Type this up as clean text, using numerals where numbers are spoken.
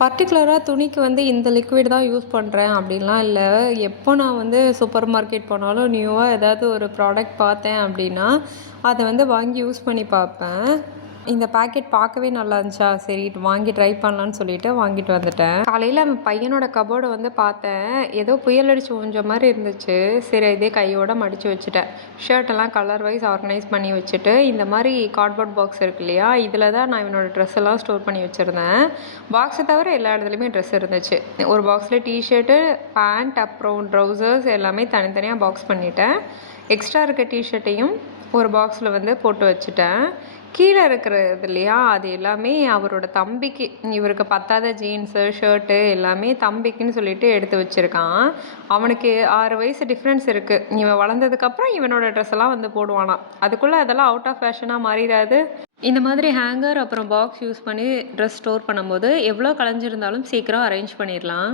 பர்ட்டிகுலரா துணிக்கு வந்து இந்த லிக்விட் தான் யூஸ் பண்ணுறேன் அப்படின்லாம் இல்ல. எப்போ நான் வந்து சூப்பர் மார்க்கெட் போனாலும் நியூவா ஏதாவது ஒரு ப்ராடக்ட் பார்த்தேன் அப்படின்னா, அத வந்து வாங்கி யூஸ் பண்ணி பார்ப்பேன். இந்த பாக்கெட் பார்க்கவே நல்லா இருந்துச்சா, சரி இது வாங்கி ட்ரை பண்ணலான்னு சொல்லிட்டு வாங்கிட்டு வந்துட்டேன். காலையில அவன் பையனோட கபோர்ட வந்து பார்த்தேன். ஏதோ புயல் அடிச்சு ஓஞ்ச மாரி இருந்துச்சு. சரி இதே கையோட மடிச்சு வச்சுட்டேன். ஷர்ட்டெல்லாம் கலர் வைஸ் ஆர்கனைஸ் பண்ணி வச்சுட்டு, இந்த மாரி கார்ட்போர்ட் பாக்ஸ் இருக்கு இல்லையா, இதில தான் நான் இவனோட ட்ரெஸ் எல்லாம் ஸ்டோர் பண்ணி வச்சிருந்தேன். பாக்ஸ தவிர எல்லா இடத்துலயுமே ட்ரெஸ் இருந்துச்சு. ஒரு பாக்ஸ்ல டீ ஷர்ட்டு, பேண்ட், அப்புறம் ட்ரவுசர்ஸ் எல்லாமே தனித்தனியா பாக்ஸ் பண்ணிட்டேன். எக்ஸ்ட்ரா இருக்க டீ ஷர்ட்டையும் ஒரு பாக்ஸில் வந்து போட்டு வச்சுட்டேன். கீழே இருக்கிறது இல்லையா, அது எல்லாமே அவரோட தம்பிக்கு, இவருக்கு பத்தாத ஜீன்ஸு, ஷர்ட்டு எல்லாமே தம்பிக்குன்னு சொல்லிட்டு எடுத்து வச்சிருக்கான். அவனுக்கு 6 வயசு டிஃப்ரென்ஸ் இருக்கு. இவன் வளர்ந்ததுக்கப்புறம் இவனோட ட்ரெஸ் எல்லாம் வந்து போடுவானாம். அதுக்குள்ள அதெல்லாம் அவுட் ஆஃப் ஃபேஷனா மாறிறாது? இந்த மாதிரி ஹேங்கர் அப்புறம் பாக்ஸ் யூஸ் பண்ணி ட்ரெஸ் ஸ்டோர் பண்ணும்போது, எவ்வளோ கலைஞ்சிருந்தாலும் சீக்கிரம் அரேஞ்ச் பண்ணிடலாம்.